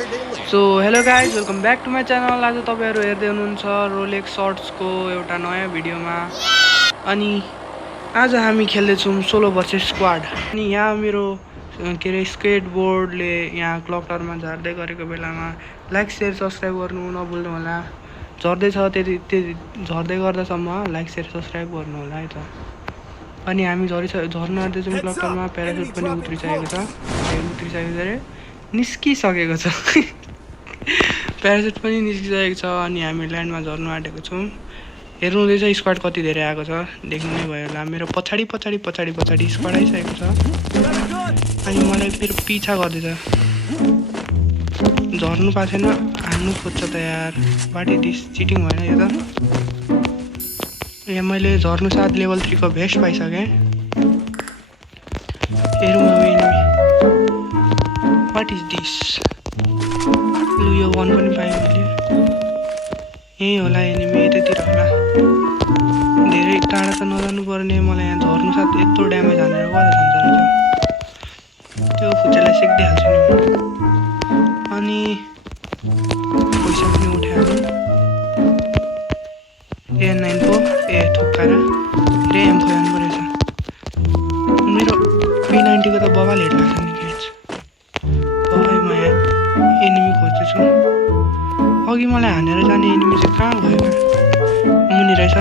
So hello guys welcome back to my channel. आज तपाईँहरू हेर्दै हुनुहुन्छ रोलेक्स सर्ट्सको एउटा नयाँ भिडियोमा। अनि आज हामी खेल्दैछौँ सोलो भर्सेस स्क्वाड। अनि यहाँ मेरो के अरे स्केट बोर्डले यहाँ क्लक टावरमा झार्दै गरेको बेलामा लाइक सेयर सब्सक्राइब गर्नु नभुल्नु होला। झर्दैछ त्यति झर्दै गर्दासम्म लाइक सेयर सब्सक्राइब गर्नु होला है त। अनि हामी झर्न आँट्दैछौँ क्लक टावरमा। प्यारासुट पनि उत्रिसकेको छ, अरे निस्किसकेको छ प्यारासुट पनि निस्किसकेको छ। अनि हामी ल्यान्डमा झर्नु आँटेको छौँ। हेर्नु हुँदैछ स्क्वाड कति धेरै आएको छ, देख्नु नै भयो होला। मेरो पछाडि स्क्वाड आइसकेको छ। अनि मलाई फेरि पिछा गर्दैछ, झर्नु पाएको छैन, हान्नु खोज्छ त यार। वाट इज दिस, चिटिङ भएन यो त। यहाँ मैले झर्नु साथ लेभल 3 को भेस्ट पाइसकेँ। हेरौँ अब एनिमी, वाट इज दिस। लु यो 1 पनि पाएँ मैले। यहीँ होला एनिमी, यतैतिर होला। धेरै टाढा त नजानु पर्ने। मलाई यहाँ झर्नु साथ यत्रो ड्यामेज हानेर कता जान्छ रहेछ। त्यो फुच्चालाई सेक्दिहाल्छु नि। अनि पैसा पनि उठाइहाल्नु। A9 थुक्काएर धेरै एम खोज्नु परेछ। मेरो P90 को त बबाल हेड लाग्छ नि गाइज। म यहाँ एनिमी खोज्दैछु। अघि मलाई हानेर जाने एनिमी चाहिँ कहाँ गयो? मुनि रहेछ।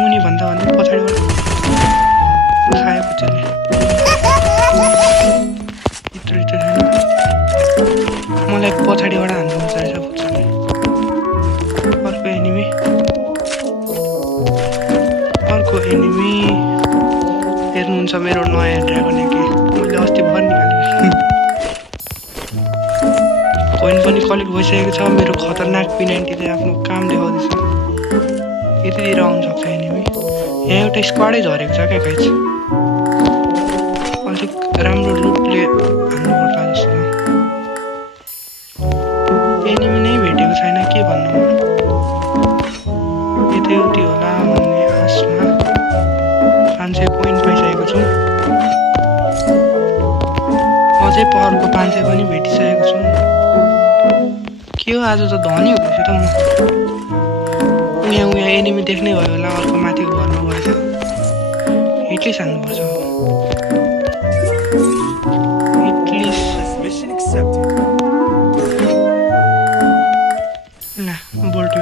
मुनि भन्दा पछाडिबाट खायो फुच्चाले। यत्रो छैन, मलाई पछाडिबाट हान्नु खोज्छ रहेछ फुच्चाले। अर्को एनिमी हेर्नुहुन्छ मेरो नयाँ ड्रागन के मैले अस्ति भर निकालेँ। कोइन पनि कलेक्ट भइसकेको छ। मेरो खतरनाक P90 ले आफ्नो काम देखाउँदैछ। यतितिर आउनु सक्छ एनिमी। यहाँ एउटा स्क्वाडै झरेको छ क्या गाइज। अलिक राम्रो लुटले हान्नु पर्ला जस्तो। एनिमी नै भेटेको छैन, के भन्नु। यतै उति होला भन्ने आशमा 500 पोइन्ट पाइसकेको छु। अझै पावरको 500 पनि भेटिसकेको छु। के हो आज त धनी हुँदैछु त म। उहाँ एनिमी देख्नै भयो होला, अर्को माथिको घरमा गएछ। हिटले सान्नुपर्छ। ल बोल्ट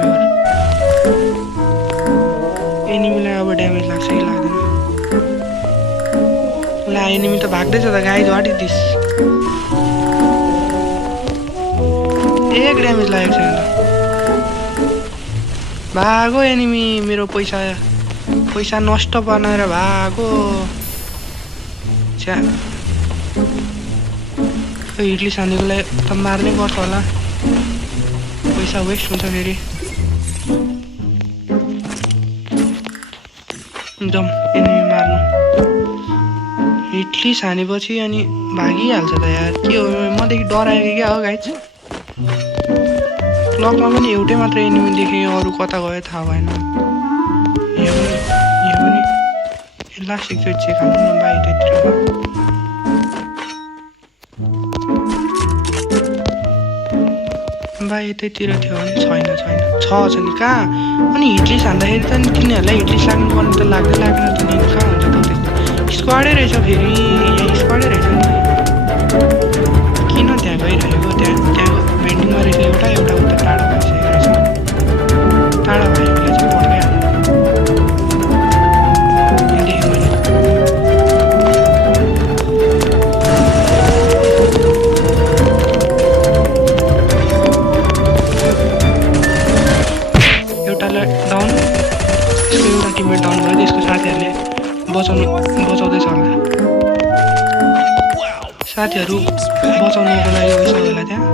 एनिमीलाई अब ड्यामेज लाग्छ कि लाग्दैन। ला एनिमी त भाग्दैछ त गाइज। What is this. एक ड्यामेज लागेको छैन त। भागो एनिमी, मेरो पैसा नष्ट बनाएर भागो। छ्या हिटली सानेकोलाई त मार्नै पर्छ होला, पैसा वेस्ट हुन्छ फेरि। जम एनिमी मार्नु। हिटली छानेपछि अनि भागिहाल्छ त यार। के हो, मदेखि डराएको क्या हो गाइज। क्लकमा पनि एउटै मात्र एनिमी देखेँ, अरू कता गयो थाहा भएन। यहाँ पनि लास्ट एकचोटि चेक हाल्नु न भाइ। त्यतिर भाइ यतैतिर थियो भने छैन छ नि कहाँ। अनि हिटलिस हान्दाखेरि त नि तिनीहरूलाई हिटलिस लाग्नु पर्ने त लाग्दैन त नि। कहाँ हुन्छ त त्यो स्क्वाडै रहेछ फेरि। यहाँ स्क्वाडै रहेछ नि। किन त्यहाँ गइरहेको। त्यहाँ भेन्डिङमा रहेछ एउटा उता टाढा भइसकेको रहेछ। टाढा भएकोले चाहिँ पठाइहाल्नु। यहाँ देखेँ मैले। एउटालाई डाउन, त्यसको एउटा टिममेट डाउन भयो। त्यसको साथीहरूले बचाउँदैछ होला। साथीहरू बचाउनुको लागि गइसक्यो होला। त्यहाँ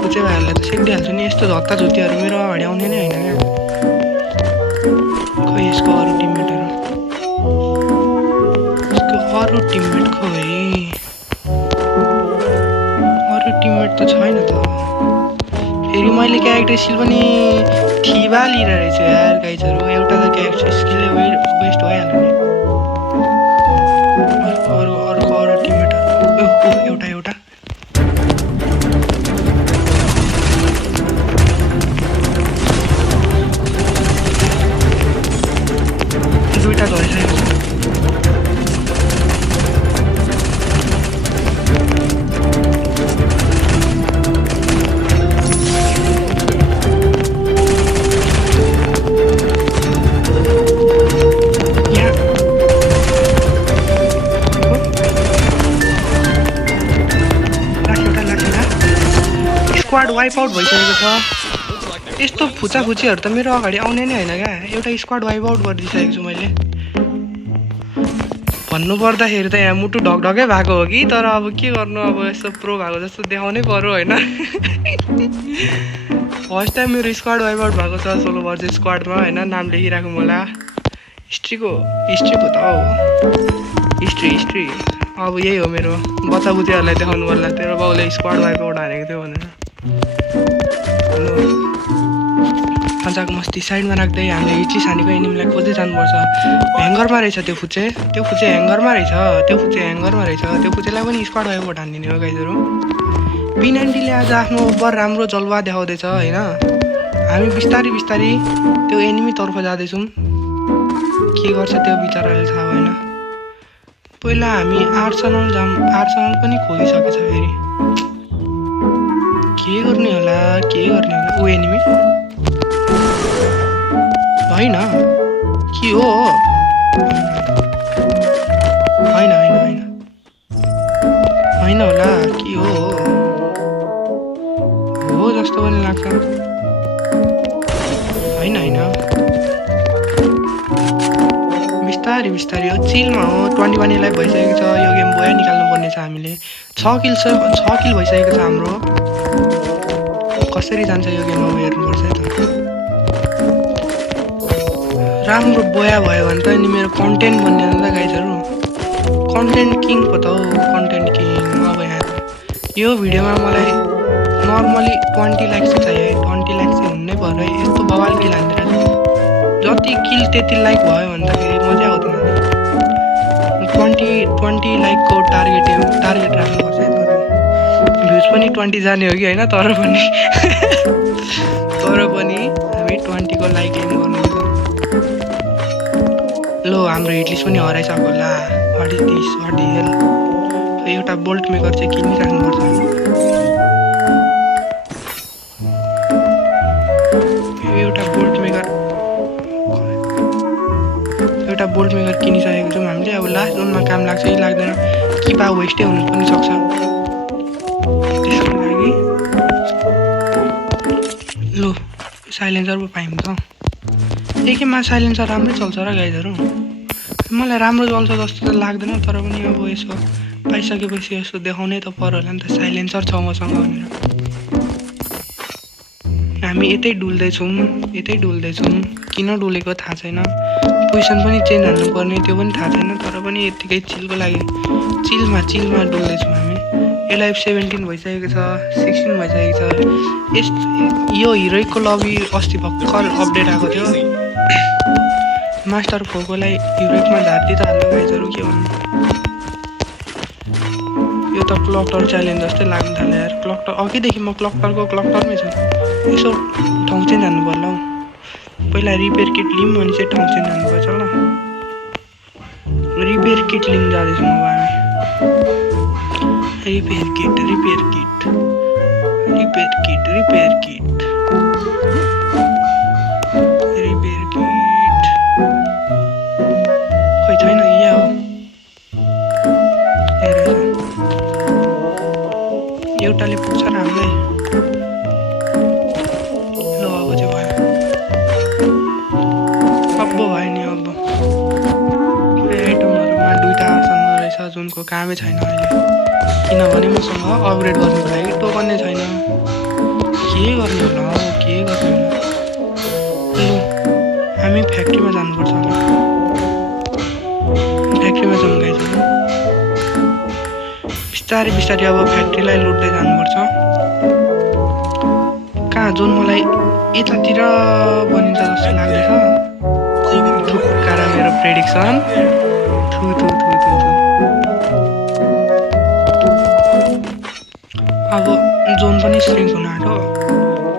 खुचे भाइहरूलाई त सेक्दिहाल्छु नि। यस्तो झत्ता झुत्तीहरू मेरो अगाडि आउने नै होइन क्या। खोइ यसको अरू टिममेट खोइ अरू टिममेट त छैन त। फेरि मैले क्यारेक्टर स्किल पनि ठिबा लिएर रहेछु यार गाइजहरू। एउटा त क्यारेक्टर स्किलले वेस्ट भइहाल्यो नि। अर्को टिममेटहरू स्क्वाड वाइप आउट भइसकेको छ। यस्तो फुचाफुचीहरू त मेरो अगाडि आउने नै होइन क्या। एउटा स्क्वाड वाइप आउट गरिदिइसकेको छु मैले। भन्नुपर्दाखेरि त यहाँ मुटु ढकढकै भएको हो कि, तर अब के गर्नु, अब यस्तो प्रो भएको जस्तो देखाउनै पर्यो होइन। फर्स्ट टाइम मेरो स्क्वाड वाइप आउट भएको छ सोलो भर्सेस स्क्वाडमा होइन। नाम लेखिराखौँ होला। हिस्ट्रीको त हो हिस्ट्री। अब यही हो मेरो बच्चा बुच्चीहरूलाई देखाउनु पर्ला तेरो बाउले स्क्वाड वाइप आउट हानेको थियो भनेर। मजाक मस्ती साइडमा राख्दै हामीले हिची सानीको एनिमीलाई खोज्दै जानुपर्छ। ह्याङ्गरमा रहेछ त्यो फुचे ह्याङ्गरमा रहेछ। त्यो फुचेलाई पनि स्क्वाड वाइप आउट हानिदिने हो गाइजहरू। B90ले आज आफ्नो बर राम्रो जलवा देखाउँदैछ होइन। हामी बिस्तारी त्यो एनिमीतर्फ जाँदैछौँ। के गर्छ त्यो बिचराले थाहा भएन। पहिला हामी आर्सनल पनि खोलिसकेछ फेरि। के गर्ने होला ऊ एनिमी होइन के हो होइन होला के हो जस्तो पनि लाग्छ। होइन बिस्तारी चिलमा हो। 21 लाइफ भइसकेको छ। यो गेम बोया निकाल्नु पर्ने छ हामीले। 6 किल भइसकेको छ हाम्रो। कसरी जान्छ यो गेम अब हेर्नुपर्छ है त। राम्रो बोया भयो भने त नि मेरो कन्टेन्ट बन्ने त गाइजहरू। कन्टेन्ट किङ पो त हो कन्टेन्ट किङ। अब यहाँ यो भिडियोमा मलाई नर्मली 20 लाइक चाहिँ चाहियो। 20 लाइक चाहिँ हुनै पर्यो। यस्तो बवाल किल हानेर जति किल त्यति लाइक भयो भन्दाखेरि मजा आउँदैन। 20 लाइकको टार्गेट राख्नुपर्छ है। भ्युज पनि 20 जाने हो कि होइन, तर पनि हामी 20 को लाइक एम गर्नुहुन्छ। लो हाम्रो हिटलिस्ट पनि हराइसक्यो होला। What is hell. एउटा बोल्ट मेकर चाहिँ किनिराख्नुपर्छ। एउटा बोल्ट मेकर किनिसकेको छौँ हामीले। अब लास्ट जोनमा काम लाग्छ कि लाग्दैन कि बा वेस्टै हुनु पनि सक्छ। त्यसको लागि लो साइलेन्सर पो पायौँ त। एकैमा साइलेन्सर राम्रै चल्छ र गाइजहरू। मलाई राम्रो चल्छ जस्तो त लाग्दैन, तर पनि अब यसो पाइसकेपछि यसो देखाउनै त पर्यो होला नि त साइलेन्सर छ मसँग भनेर। हामी यतै डुल्दैछौँ। किन डुलेको थाहा छैन। पोजिसन पनि चेन्ज हाल्नुपर्ने त्यो पनि थाहा छैन, तर पनि यत्तिकै चिलको लागि चिलमा डुल्दैछौँ हामी। लाइफ 17 भइसकेको छ। 16 भइसकेको छ। यो हिरोइकको लबी अस्ति भर्खर अपडेट आएको थियो। मास्टर फोकोलाई हिरोइकमा झार्दी त हाल्नु गाइजहरू के भन्नु। यो त क्लक्टर च्यालेन्ज जस्तै लाग्नु थाल्यो यार। क्लक्टर अघिदेखि म क्लक्टरमै छु। यसो ठाउँ चेन्ज हान्नु पर्ला हौ। पहिला रिपेयर किट लिउँ अनि चाहिँ ठाउँ चेन्ज हान्नुपर्छ ल। रिपेयर किट लिउँ जाँदैछौँ अब हामी। रिपेयर किट खोइ छैन। यहाँ हो एउटाले पुग्छ र हामीलाई। ल अब चाहिँ भयो। अब्बो भयो नि अब। आइटमहरूमा 2टा आर्सन रहेछ जुनको कामै छैन अहिले, किनभने मसँग अपग्रेड गर्नुको लागि टोकन नै छैन। के गर्ने होला लु हामी फ्याक्ट्रीमा जानुपर्छ होला। फ्याक्ट्रीमा जाउँ गाइज। बिस्तारै अब फ्याक्ट्रीलाई लुट्दै जानुपर्छ। कहाँ जोन मलाई यतातिर बनिन्छ जस्तो लाग्दैछ। ठुक्कारा मेरो प्रेडिक्सन। अब जोन पनि स्ट्रिङ हुन आँट्यो।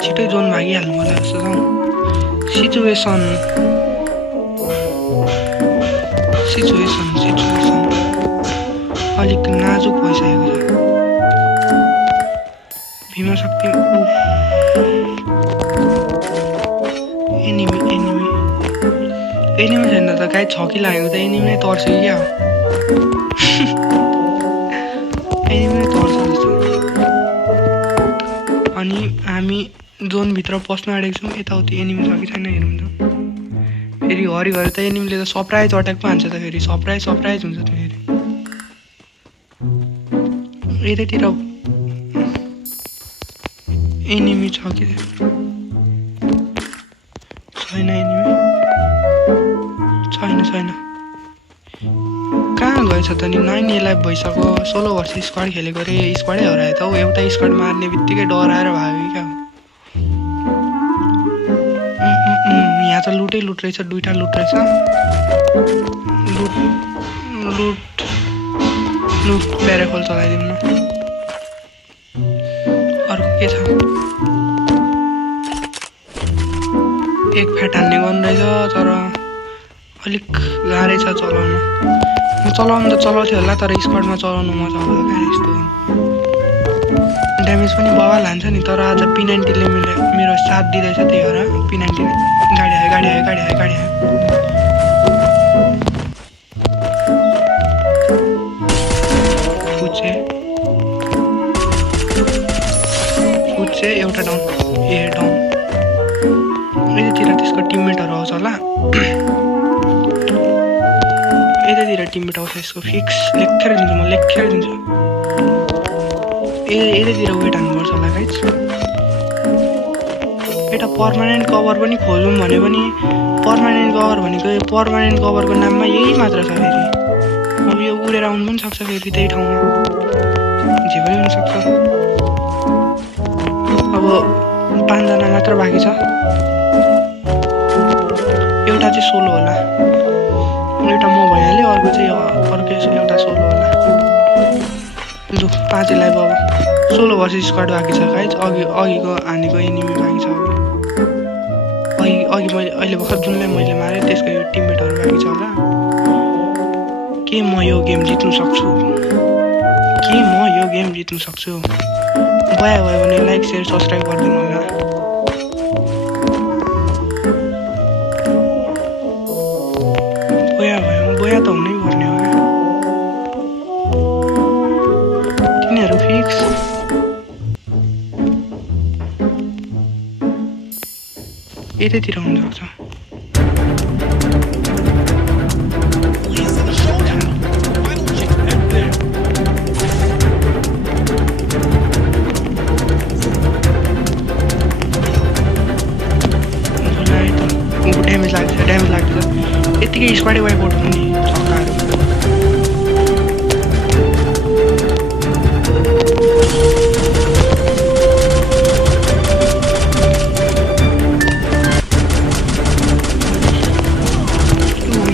छिटै जोन भागिहाल्नु होला जस्तो छ। सिचुएसन अलिक नाजुक भइसकेको छ। भीमा शक्ति एनिमी छैन त गाई 6 किल लागेको त एनिमी नै तर्छ कि क्या हो। एनिमी नै तर्छ जस्तो। अनि हामी जोनभित्र पस्न आँटेको छौँ। यताउति एनिमी छ कि छैन हेरौँ त। फेरि हरिघरि त एनिमीले त सरप्राइज अट्याक पो हान्छ त। फेरि सरप्राइज हुन्छ त। फेरि यतातिर एनिमी छ कि छैन? एनिमी छैन। कहाँ गएछ त नि? 9 11 भइसक्यो। 16 वर्ष स्क्वाड खेलेको रे, स्क्वाडै हरायो त हौ। एउटा स्क्वाड मार्ने बित्तिकै डराएर भाग्यो क्या। यहाँ त लुटै लुट रहेछ। 2टा लुट रहेछ। लुट ब्यारेकल चलाइदिउँ न। अर्को के छ? एक फ्याट हान्ने गर्नु रहेछ, तर अलिक गाह्रै छ चलाउन। म चलाउनु त चलाउँथेँ होला, तर स्क्वाडमा चलाउनु मजा आउँछ क्या। यस्तो ड्यामेज पनि बवाल हान्छ नि। तर आज P90ले मेरो साथ दिँदैछ, त्यही भएर P90 गाडी आयो। फुच्चे एउटा डाउन। डाउन। यतातिर त्यसको टिममेटहरू आउँछ होला। यतातिर टिममेट आउँछ यसको। फिक्स लेखेर दिन्छु। यतातिर वेट हान्नुपर्छ होला गाइज। एउटा पर्मानेन्ट कभर पनि खोजौँ भने पनि पर्मानेन्ट कभर भनेको पर्मानेन्ट कभरको नाममा यही मात्र छ। फेरि अब यो उडेर आउनु पनि सक्छ। फेरि त्यही ठाउँमा जे पनि हुनसक्छ। अब 5 जना मात्र बाँकी छ। एउटा चाहिँ सोलो होला। एउटा म भइहाल्यो, अर्को चाहिँ एउटा सोलो होला। लु 5 लाइभ। अब 16 वर्ष स्क्वाड बाँकी छ गाइज। अघिको हानेको एनिमी बाँकी छ। अघि मैले अहिले भर्खर जुनलाई मैले मारेँ त्यसको टिममेटहरू बाँकी छ होला। के म यो गेम जित्नु सक्छु? भयो भने लाइक सेयर सब्सक्राइब गरिदिनु होला। बोया त हुनै पर्ने हो क्या। तिनीहरू फिक्स। यतैतिर हुनसक्छ। ड्यामेज लाग्छ। यतिकै स्क्वाडै वाइप आउट हुने छक्काहरू।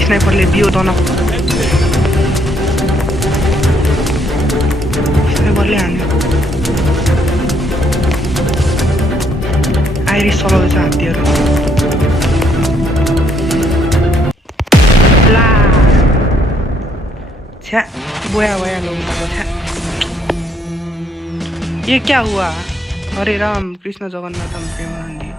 स्नाइपरले दियो दनक। स्नाइपरले हान्यो। आइरिस चलाउँदैछ हात्तीहरू। बोया लोगों को। ये क्या हुआ? हरे राम कृष्ण जगन्नाथम प्रेमानंदी।